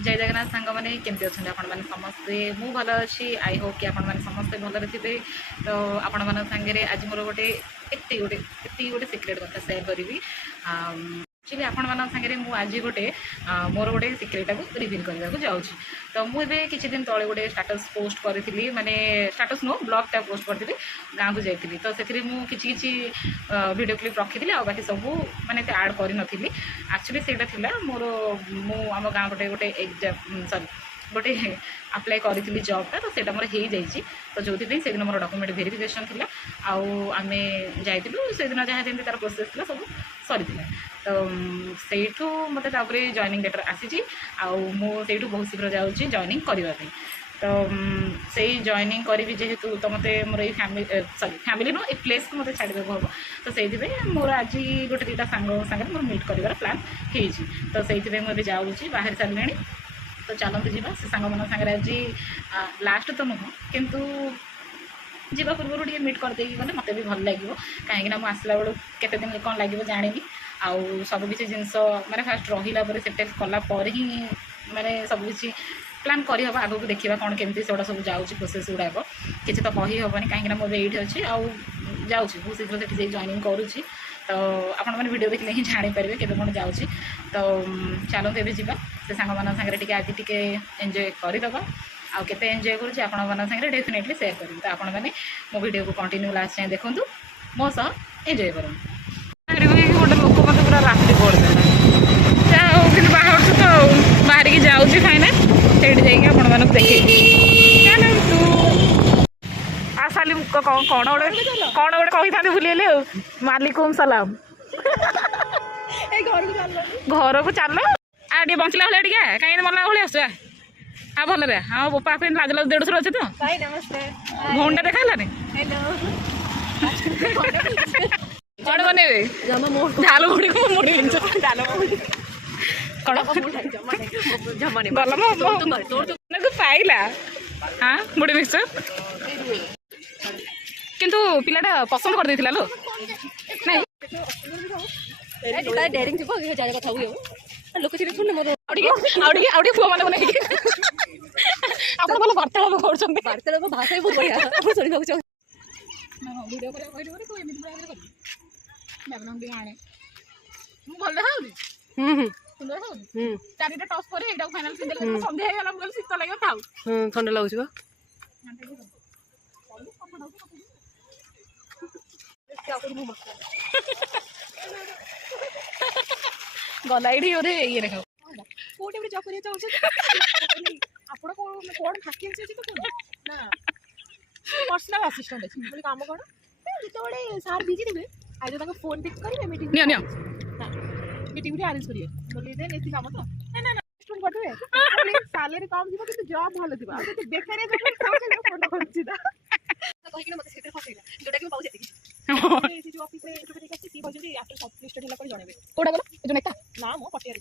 जय जगन्नाथ सांग मैंने केमती अच्छा आपण मैंने समस्ते मु भल अच्छी आई होप कि आपण मैंने समस्ते भल थे। तो आपण मान सांगे आज मोर गोटे गोटे सिक्रेट कथा सेयार करी। एक्चुअली आपण मान सांगे मु आज गोटे मोर गोटे सिक्रेटा को रिवील करने को जाऊँ। तो मुझे किसी दिन तले गोटे स्टाटस पोस्ट करी माने स्टाटस नो ब्लॉगटा पोस्ट करी गाँव को जाइली। तो से किसी वीडियो क्लिप रखी आ बाकी सब मैंने आड कर एक्चुअली से मोर मु आम गाँव गोटे गोटे एग्जाम सॉरी गोटे अप्लाई करी जॉबटा। तो सेटा मोर हो जाइए। तो जो से दिन मोर डॉक्यूमेंट वेरिफिकेशन थी आम जाइलु से दिन जहाँ जमी तार प्रोसेस थी सब सरी। तो सेठू मत जॉइनिंग लेटर आसी आठू बहुत शीघ्र जाऊँ जॉइनिंग करने। तो से जॉइनिंग करी जेहेतु तो मत मोर ये फैमिली सॉरी फैमिली नो ए प्लेस को मत छाड़े हम। तो से मोर आज गोटे दुटा सांगे मोर मीट कर प्लान हो। तो से मुझे जाऊँगी बाहर सारे। तो चलते जावा से सांग मान सागर आज लास्ट तो नुह किंतु जीवा पूर्व टे मीट करदे गले मत भी भल लगे कहीं आसला बेलू केते दिन कौन लगे जानी आउ सब किसी जिनस मैंने फास्ट रहा सेट कलापर ही मैंने सब किसी प्लान करहब आग को देखा कौन केमती से सब जाऊँ प्रोसेस गुड़ाक किसी तो कही हेनी कहीं मुझे ये अच्छी आउ जाऊँ बहुत शीघ्र से जॉइनिंग करुँची। तो आपण मैंने वीडियो देखले ही जानीपारे के कौन जाऊँ। तो चलते ए जावा से सांग मान सागर आज टी एंजॉय करदे आउ केते एंजॉय करुँच आपण मान सागर डेफिनेटली शेयर करी। तो आपण मैंने मो वीडियो को कंटिन्यू लास्ट जाए देखूँ मो सह एंजॉय करूँ। गोटे लोक मत पूरा रास्ते पड़देला कि बाहर तो बाहर की जाऊँगी फाइना से देखे साली कौन गोटे कही था भूली मालिकुम सलाम घर को चल आ बंचला भाई टे कहीं मरला भाई आस हाँ भल हाँ बोपा लाज लाज 150 अच्छे। तो भौंटा देखा कौन बनइबे झाल मुड़ी को मुड़ी कौन पाइला हाँ मुड़ी मिक्सचर किंतु पिलाटा पसंद कर देथिला लो नहीं डेयरिंग थी जाने कथा हुए लोक चिनी सुन मत आउडी फुआ माने बने आपण भलो वार्तालाप करछन वार्तालाप भाषा बहुत बढ़िया आपण सुनि भाउ छ वीडियो करे कहि देबो तो एमिति बड़ा कर बैकग्राउंड भी आने मु भल देखाउनी सुंदर देखाउनी चारिटा टॉस करे एटा फाइनल सिंगल संध्या हे गला बोल शीत लागो थाउ ठंडा लागुछ बा गला एठी ओरे ये देखो कोटे बे जॉब करिया चाहू आपण कोन फाकी अछि तो ना पर्सनल असिस्टेंट अछि बोली काम कोन जेतोडे सर बिजी दिबे आज तक फोन पिक करिवे मीटिंग नियो नियो मीटिंग रे अरेंज करिए बोली दे एथि काम तो ना ना स्टूडेंट बटवे बोली सैलरी कम दिबो कि जॉब भलो दिबो आ तो बेकारे जो फोन करछि दा कहि कि मते सेते फसेला जोटा कि पाउ जेति कि जो ऑफिस रे इंटरव्यू देखि सी बोलजि आफ्टर सब लिस्टेड होला पर जणेबे कोडा गलो ए जो नेता ना मो पटिया रे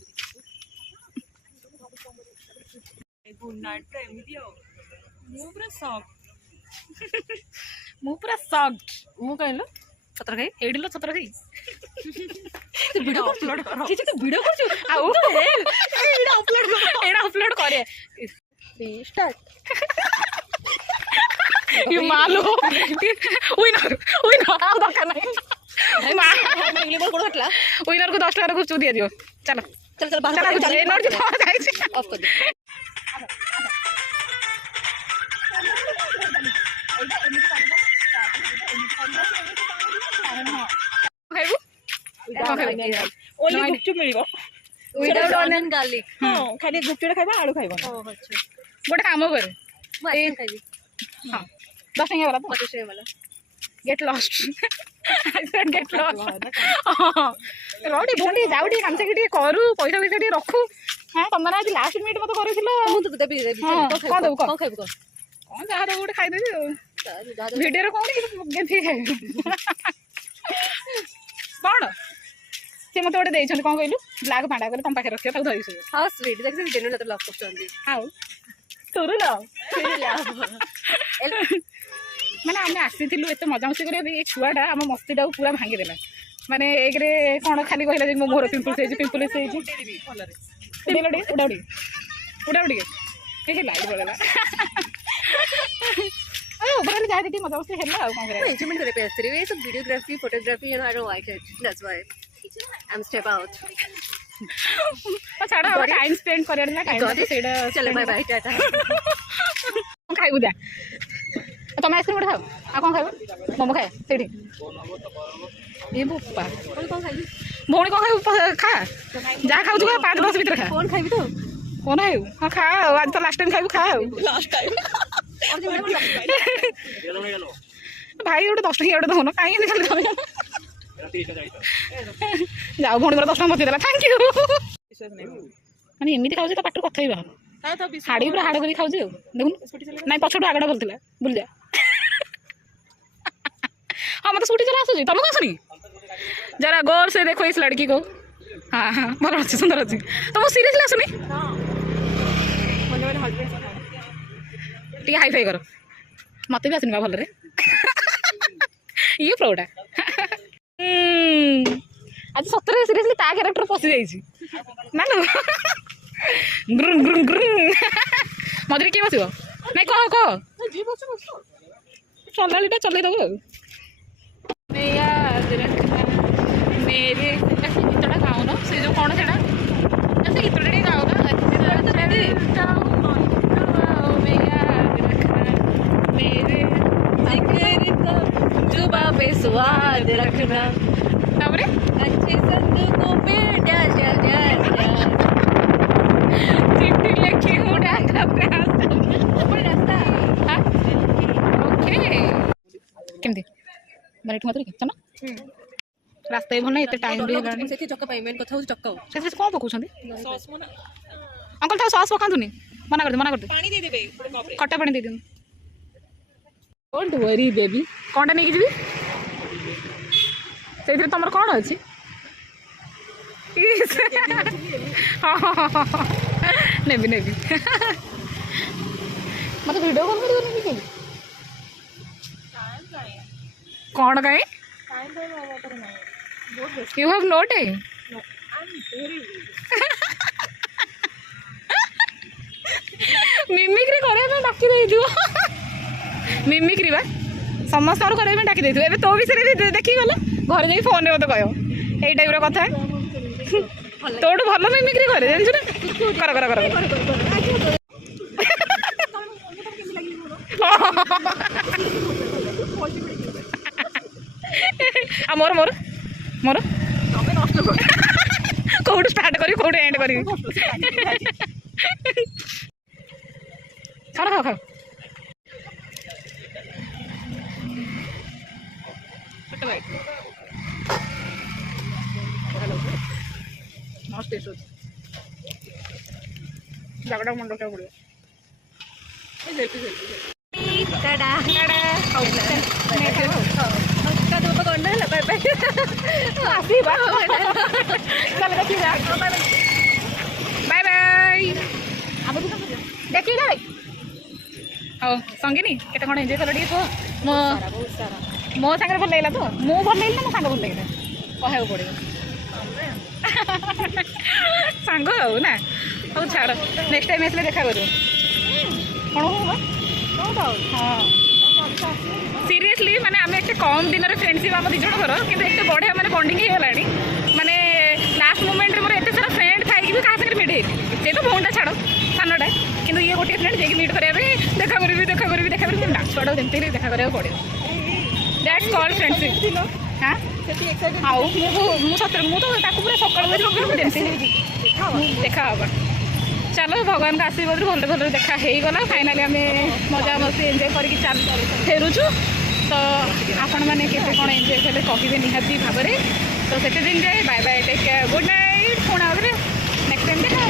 गुड नाइट रे एमिति हो मु पूरा सॉफ्ट मु कहलो छतर खाई एडिलो छतर खाई तो वीडियो अपलोड करो ठीक तो वीडियो कर आउ एडा अपलोड करे स्टार्ट यू मालो विनर आ दरकार नहीं इंग्लिश बोल कोड हटला विनर को 10 टका को दिया दियो चलो चल चल बाहर चल एनर्जी तो जाई ऑफ कर दे ओनली गुपचुप मिलिबो विदाउट ऑनियन गार्लिक हां खाली गुपचुप खाइबा आलू खाइबो ओ अच्छा गोटे काम कर मैं खाइबी हां 10 टका वाला 50 टका वाला get lost I said get lost रोडी बोंडी जाउडी काम से करू पैसा पैसा टी रखू हां तमरा आज लास्ट मिनिट मत करिसिलो मु तो देबी कौन देबो कौन खाइबो कौन जहाँ देबो गोटे खाइ देबी वीडियो रे कौन गेथि खाइ कौन से मत गोटे देइछन कौन कहलु ब्लैक पांडा कर तम पाखे रखियो ताऊ धरि से हां स्वीट देख से जेनु लत लव करछन हाउ तोरु ना माने आमे आसीथिलु एते मजा मस्ती करे ए छुआटा हम मस्तीटा पूरा भांगी देला माने एक रे कोन खाली कहला जे मो मोर पिंपल से पिंपल से देलडी उडाडी उड़ा उड़ के लाइट पड़ेगा ओवरऑल जाए देखिए मजा मस्ती है ना कौन करे एंजॉयमेंट करे पे आसरी वे सब videography photography I don't like it that's why I am step out छाड़ा टाइम स्पेंड करे ना टाइम सेडा चलो बाय बाय टाटा खाइबु दे तुम आइसक्रीम खाओ आ कौन खाइबो मोमो खाए सेठी ए बोपा कौन खाइबी भौणी कौन खाइबु खा जा खाऊ खा 5-10 भीतर खा कौन खाइबी तो कौन खाइबु हां खा आज तो लास्ट टाइम खाइबु खा लास्ट टाइम और जो भाई गोटे 10 टଙ୍କା गोटे दौन कहीं खाली जाओ भौणी 10 ଟଙ୍କା ମତେ ଦେଲା ଥ୍ୟାଙ୍କ ୟୁ ମାନେ ଏମିତି ଖାଉଛି ତା ପାଟିରୁ କଥା ହିଁ ବାହାରୁନି ହାଡ଼ି ପୁରା ହାଡ଼ କରି ଖାଉଛି ଆଉ ଦେଖୁନୁ ନାଇଁ ପଛଠୁ ଆଗଟା ଭଲ ଥିଲା ବୁଲି ଯା हाँ मतलब स्कूटी चला आसूँ तुमको आसुनी जरा गौर से देखो इस लड़की को हाँ हाँ भल अच्छी सुंदर अच्छी तुमको सीरियसली आसुनी टी हाई फाई कर मत भी आसुनी भल ये फ्लोटा आज सतरे सीरियसली ता कैरेक्टर पशि जाइए ना लो ग्रुन ग्रुन ग्रुन मधुरी किए बस नहीं कह कह चलाटा चल दब याद रखना मेरे ऐसे गीतटा गाओ ना से जो कौन सेटा ऐसे गीतटा टे गाओ ना याद रखना मेरे जिक्र को जुबा पे स्वाद रखना तापरे अच्छे संदूकों पे डैश डैश डैश चिट्ठी लिखी हूँ डाका प्यास ऊपर रास्ता हां ओके केमती माने ठुमा तरी चना रास्ता ही भल एते टाइम भी हेलानी से चक्का पेमेंट कथा हो चक्का से कौन पकाउछंदी सॉस मना अंकल था सॉस पकांतुनी मना कर दे पानी दे देबे ଗୋଟେ କପରେ खट्टा पानी दे दिन डोंट वरी बेबी कोनटा नेकी जीवी सेतिर तमर कोन अछि हां नेबी मत वीडियो कॉल कर दोनी के कौन कहीं यू हैव नोट है मिमिक्री करे में डाकी दे दियो मिमिक्री बा समस्त और करे में डाकी दे दियो एबे तो विषय भी देखि गला घर जाई फोन रे मते कयो एई टाइप रो कथा तोड़ भलो मिमिक्री करे जानछु ना कर आ मोर मोर मोर कौट स्टार्ट करी कौट एंड करी खाओ खाओ मस्त टेस्ट जागड़ा मुंडो क्या पड़े टाटा टाटा का तो पकड़ ना बाय बाय आसी बा चल देखी जा बाय बाय अब देखी जा आओ संगिनी केते कोन एन्जॉय कर दिए तो मो बहुत सारा मो संगे भल लागला तो मो भल लागला ना संग भल लागला कहै पड़े सांग हो ना हो छाड़ नेक्स्ट टाइम आसले देखा करू कौन हो हाँ सीरियसली माने आम एत कम दिन फ्रेंडशिप आम दिज घर कि एत बढ़िया मैंने बंडिंग होगलानी माने लास्ट मोमेंट मोर एत सारा फ्रेंड थी भी क्या साथ मीट से तो भौणटा छाड़ सानटा कि ये गोटे फ्रेंड जाकि मीट कराया देखा करी डाक्सुआटा जमी देखा करा पड़ो दैट्स कॉल्ड फ्रेंडशिप हाँ आउ सतरे मुझे पूरा सकाल देखा हाँ चलो भगवान का आशीर्वाद भल भल देखा हो गला फाइनाली आम मजा मस्ती एंजॉय करके फेरुचु तो आपण मैंने केते कौन एंजॉय कले कहे निहाती भाव में तो से दिन जाए bye bye take care good night पुणी नेक्स्ट टाइम देखा।